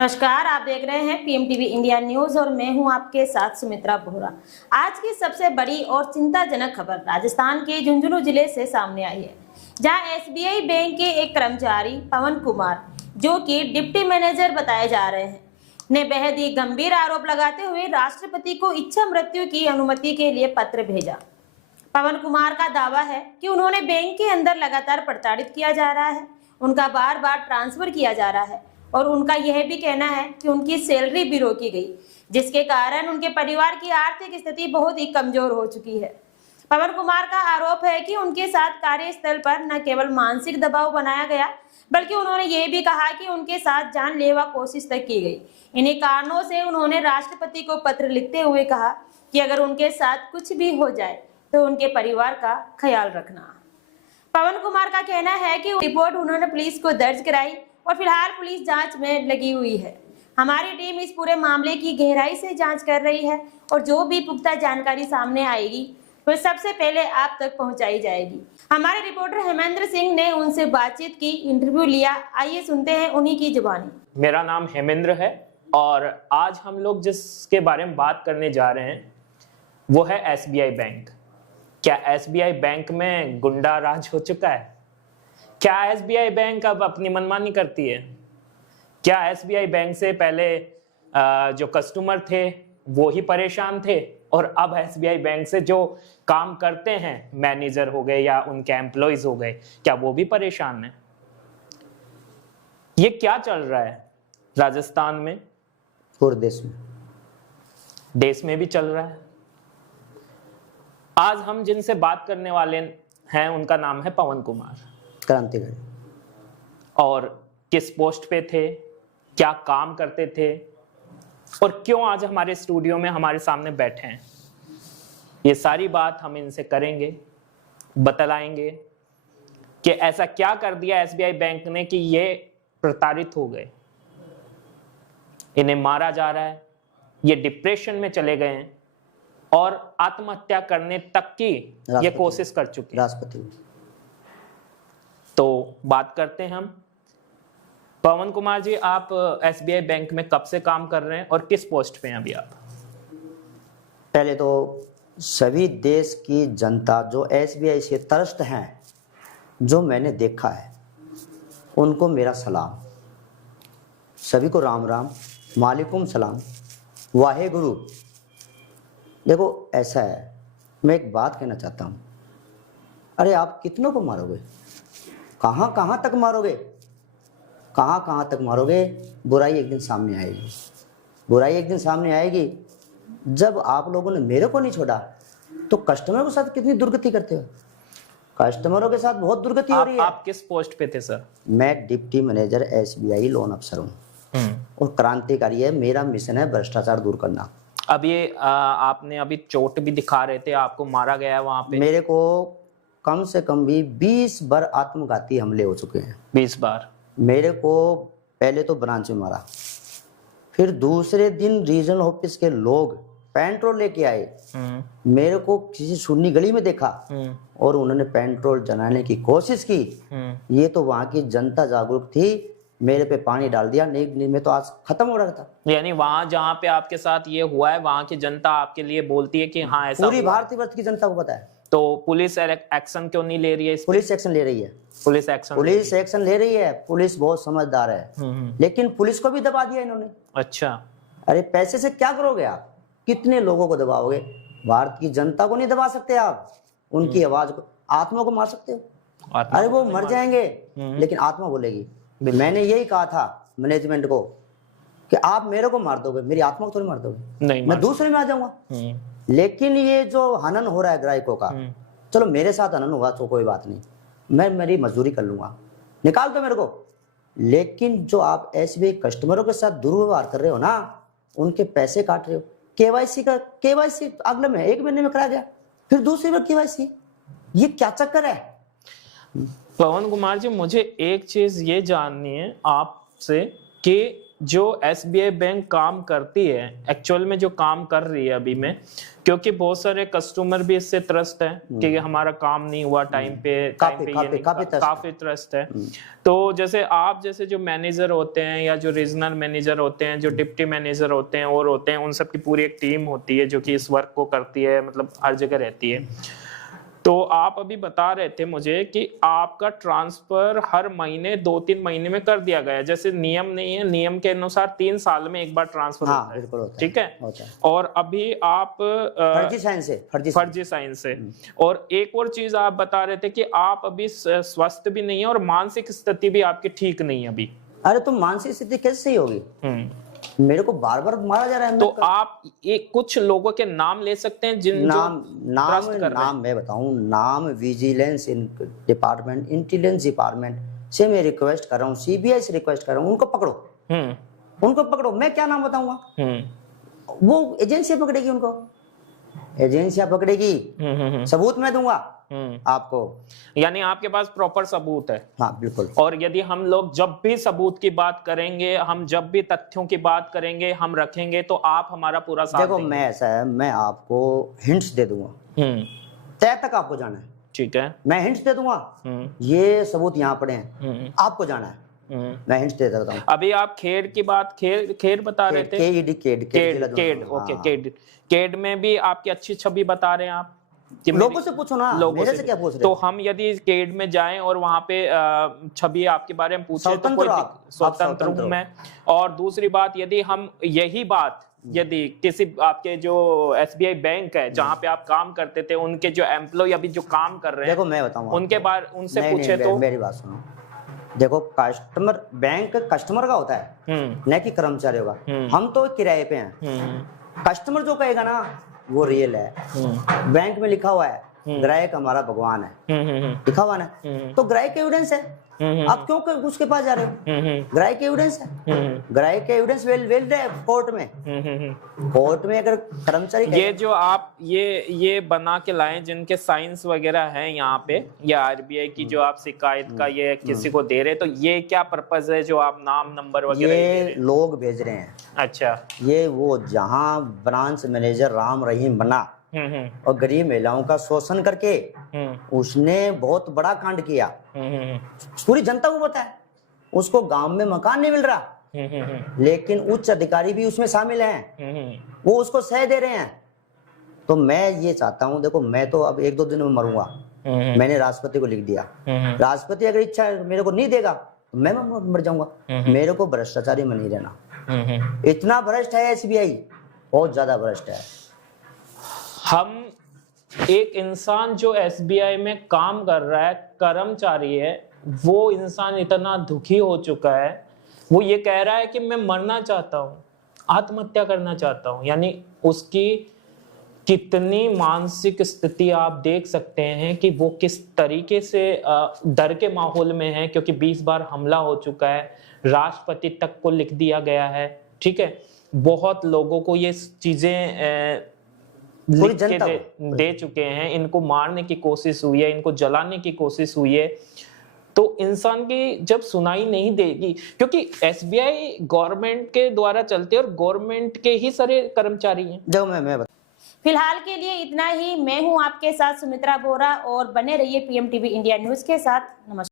नमस्कार, आप देख रहे हैं पीएमटीवी इंडिया न्यूज और मैं हूं आपके साथ सुमित्रा बोहरा। आज की सबसे बड़ी और चिंताजनक खबर राजस्थान के झुंझुनू जिले से सामने आई है, जहां एसबीआई बैंक के एक कर्मचारी पवन कुमार, जो कि डिप्टी मैनेजर बताए जा रहे हैं, ने बेहद ही गंभीर आरोप लगाते हुए राष्ट्रपति को इच्छा मृत्यु की अनुमति के लिए पत्र भेजा। पवन कुमार का दावा है कि उन्होंने बैंक के अंदर लगातार प्रताड़ित किया जा रहा है, उनका बार बार ट्रांसफर किया जा रहा है और उनका यह भी कहना है कि उनकी सैलरी भी रोकी गई, जिसके कारण उनके परिवार की आर्थिक स्थिति बहुत ही कमजोर हो चुकी है। पवन कुमार का आरोप है कि उनके साथ कार्यस्थल पर न केवल मानसिक दबाव बनाया गया, बल्कि उन्होंने ये भी कहा कि उनके साथ जानलेवा कोशिश तक की गई। इन्हीं कारणों से उन्होंने राष्ट्रपति को पत्र लिखते हुए कहा कि अगर उनके साथ कुछ भी हो जाए तो उनके परिवार का ख्याल रखना। पवन कुमार का कहना है कि रिपोर्ट उन्होंने पुलिस को दर्ज कराई और फिलहाल पुलिस जांच में लगी हुई है। हमारी टीम इस पूरे मामले की गहराई से जांच कर रही है और जो भी पुख्ता जानकारी सामने आएगी वह सबसे पहले आप तक पहुंचाई जाएगी। हमारे रिपोर्टर हेमेंद्र सिंह ने उनसे बातचीत की, इंटरव्यू लिया। आइए सुनते हैं उन्हीं की जुबानी। मेरा नाम हेमेंद्र है और आज हम लोग जिसके बारे में बात करने जा रहे हैं वो है एसबीआई बैंक। क्या एसबीआई बैंक में गुंडा राज हो चुका है? क्या एसबीआई बैंक अब अपनी मनमानी करती है? क्या एसबीआई बैंक से पहले जो कस्टमर थे वो ही परेशान थे और अब एसबीआई बैंक से जो काम करते हैं, मैनेजर हो गए या उनके एम्प्लॉयज हो गए, क्या वो भी परेशान हैं? ये क्या चल रहा है राजस्थान में? पूरे देश में भी चल रहा है। आज हम जिनसे बात करने वाले हैं उनका नाम है पवन कुमार। क्रांतिकारी। और किस पोस्ट पे थे, क्या काम करते थे और क्यों आज हमारे स्टूडियो में हमारे सामने बैठे हैं, ये सारी बात हम इनसे करेंगे, बतलाएंगे कि ऐसा क्या कर दिया एसबीआई बैंक ने कि ये प्रताड़ित हो गए, इन्हें मारा जा रहा है, ये डिप्रेशन में चले गए हैं और आत्महत्या करने तक की ये कोशिश कर चुके हैं। राष्ट्रपति। तो बात करते हैं हम। पवन कुमार जी, आप एसबीआई बैंक में कब से काम कर रहे हैं और किस पोस्ट पे हैं अभी आप? पहले तो सभी देश की जनता जो एसबीआई से त्रस्त हैं, जो मैंने देखा है, उनको मेरा सलाम। सभी को राम राम, मालिकुम सलाम, वाहे गुरु। देखो ऐसा है, मैं एक बात कहना चाहता हूँ। अरे आप कितनों को मारोगे? कहाँ कहाँ तक मारोगे? कहाँ कहाँ तक मारोगे? बुराई एक दिन सामने आएगी। बुराई एक दिन सामने आएगी। जब आप लोगों ने मेरे को नहीं छोड़ा तो कस्टमरों के साथ कितनी दुर्गति करते हो? कस्टमरों के साथ बहुत दुर्गति हो रही है। आप किस पोस्ट पे थे सर? मैं डिप्टी मैनेजर एसबीआई लोन अफसर हूँ और क्रांतिकारी है। मेरा मिशन है भ्रष्टाचार दूर करना। अब ये आपने अभी चोट भी दिखा रहे थे, आपको मारा गया है वहां पे। मेरे को कम से कम भी 20 बार आत्मघाती हमले हो चुके हैं। 20 बार? मेरे को पहले तो ब्रांच में मारा, फिर दूसरे दिन रीजनल ऑफिस के लोग पेट्रोल लेके आए, मेरे को किसी सुन्नी गली में देखा और उन्होंने पेट्रोल जलाने की कोशिश की। ये तो वहां की जनता जागरूक थी, मेरे पे पानी डाल दिया, नहीं मैं तो आज खत्म हो रहा था। यानी वहां जहाँ पे आपके साथ ये हुआ है वहां की जनता आपके लिए बोलती है कि हाँ ऐसा पूरी भारतीय वर्ष की जनता को पता है। तो पुलिस एक्शन क्यों नहीं ले रही है? पुलिस एक्शन ले रही है। पुलिस एक्शन ले रही है। पुलिस बहुत समझदार है, लेकिन पुलिस को भी दबा दिया इन्होंने। अच्छा। अरे पैसे से क्या करोगे आप? कितने लोगों को दबाओगे? भारत की जनता को नहीं दबा सकते आप। उनकी आवाज को, आत्मा को मार सकते हो? अरे वो मर जाएंगे लेकिन आत्मा बोलेगी। मैंने यही कहा था मैनेजमेंट को कि आप मेरे को मार दोगे, मेरी आत्मा को थोड़ी मार दोगे, नहीं मैं दूसरे में आ जाऊंगा। लेकिन ये जो हनन हो रहा है ग्राहकों का, चलो मेरे साथ हनन हुआ तो कोई बात नहीं, मैं मेरी मजदूरी कर लूंगा, निकाल दो मेरे को। लेकिन जो आप एसबीआई कस्टमरों के साथ दुर्व्यवहार कर रहे हो ना, उनके पैसे काट रहे हो। केवाईसी अगले में 1 महीने में करा गया, फिर दूसरी बार केवाईसी। ये क्या चक्कर है? पवन कुमार जी, मुझे एक चीज ये जाननी है आपसे कि जो एसबीआई बैंक काम करती है, एक्चुअल में जो काम कर रही है अभी में, क्योंकि बहुत सारे कस्टमर भी इससे त्रस्त है कि हमारा काम नहीं हुआ टाइम पे, काफी त्रस्त है। तो जैसे आप जैसे जो मैनेजर होते हैं या जो रीजनल मैनेजर होते हैं, जो डिप्टी मैनेजर होते हैं और होते हैं, उन सब की पूरी एक टीम होती है जो कि इस वर्क को करती है, मतलब हर जगह रहती है। तो आप अभी बता रहे थे मुझे कि आपका ट्रांसफर हर महीने 2-3 महीने में कर दिया गया है, जैसे नियम नहीं है, नियम के अनुसार 3 साल में एक बार ट्रांसफर होता है, बिल्कुल होता है, ठीक है, होता है। और अभी आप फर्जी साइन से और एक और चीज आप बता रहे थे कि आप अभी स्वस्थ भी नहीं है और मानसिक स्थिति भी आपकी ठीक नहीं है अभी। अरे तो मानसिक स्थिति कैसे सही होगी? मेरे को बार बार मारा जा रहा है। तो आप एक कुछ लोगों के नाम ले सकते हैं जिन नाम मैं बताऊं, नाम विजिलेंस डिपार्टमेंट, इंटेलिजेंस डिपार्टमेंट से मैं रिक्वेस्ट कर रहा हूँ, सीबीआई से रिक्वेस्ट कर रहा हूँ, उनको पकड़ो, उनको पकड़ो। मैं क्या नाम बताऊंगा? वो एजेंसियां पकड़ेगी, उनको एजेंसियां पकड़ेगी, सबूत मैं दूंगा आपको। यानी आपके पास प्रॉपर सबूत है? हाँ बिल्कुल। और यदि हम लोग जब भी सबूत की बात करेंगे, हम जब भी तथ्यों की बात करेंगे, हम रखेंगे, तो आप हमारा पूरा साथ देखो मैं ऐसा है, मैं आपको हिंट्स दे दूंगा, तय तक आपको जाना है, ठीक है? मैं हिंट्स दे दूंगा, ये सबूत यहाँ पड़े हैं, आपको जाना है, मैं हिंट्स दे सकता हूँ। अभी आप खेड की बात, खेड बता रहे थे, केड में भी आपकी अच्छी छवि बता रहे हैं आप। लोगों से पूछो ना, मेरे से क्या पूछ रहे? तो हम यदि केड में जाएं और वहां पे छवि आपके बारे में पूछे तो कोई स्वतंत्र हूं मैं। और दूसरी बात, यदि हम यही बात यदि किसी आपके जो एसबीआई बैंक है जहां पे आप काम करते थे, उनके जो एम्प्लॉय अभी जो काम कर रहे हैं, देखो मैं बताऊंगा, उनके बारे उनसे पूछे तो मेरी बात सुनो। देखो कस्टमर, बैंक कस्टमर का होता है, न कि कर्मचारियों का। हम तो किराए पे हैं। कस्टमर जो कहेगा ना वो रियल है। बैंक में लिखा हुआ है ग्राहक हमारा भगवान है, लिखा हुआ ना, तो ग्राहक एविडेंस है। आप क्यों उसके पास जा रहे हो? ग्राहक एविडेंस है, ग्राहक एविडेंस वेल है कोर्ट में। कोर्ट में अगर कर्मचारी, ये जो आप ये बना के लाए जिनके साइंस वगैरह हैं यहाँ पे, या आरबीआई की जो आप शिकायत का ये किसी को दे रहे, तो ये क्या पर्पस है जो आप नाम नंबर वगैरह? ये लोग भेज रहे हैं। अच्छा, ये वो जहाँ ब्रांच मैनेजर राम रहीम बना और गरीब महिलाओं का शोषण करके उसने बहुत बड़ा कांड किया, पूरी जनता को पता है। उसको गांव में मकान नहीं मिल रहा, लेकिन उच्च अधिकारी भी उसमें शामिल हैं, वो उसको सह दे रहे हैं। तो मैं ये चाहता हूँ, देखो मैं तो अब 1-2 दिन में मरूंगा, मैंने राष्ट्रपति को लिख दिया, राष्ट्रपति अगर इच्छा मेरे को नहीं देगा तो मैं मर जाऊंगा। मेरे को भ्रष्टाचारी में नहीं रहना। इतना भ्रष्ट है एसबीआई, बहुत ज्यादा भ्रष्ट है। हम एक इंसान जो एसबीआई में काम कर रहा है, कर्मचारी है, वो इंसान इतना दुखी हो चुका है, वो ये कह रहा है कि मैं मरना चाहता हूँ, आत्महत्या करना चाहता हूँ। यानी उसकी कितनी मानसिक स्थिति आप देख सकते हैं कि वो किस तरीके से डर के माहौल में है, क्योंकि 20 बार हमला हो चुका है, राष्ट्रपति तक को लिख दिया गया है, ठीक है, बहुत लोगों को ये चीजें लिख के दे चुके हैं, इनको मारने की कोशिश हुई है, इनको जलाने की कोशिश हुई है। तो इंसान की जब सुनाई नहीं देगी, क्योंकि एसबीआई गवर्नमेंट के द्वारा चलते और गवर्नमेंट के ही सारे कर्मचारी हैं। जो मैं फिलहाल के लिए इतना ही। मैं हूं आपके साथ सुमित्रा बोरा और बने रहिए पीएम टीवी इंडिया न्यूज के साथ। नमस्कार।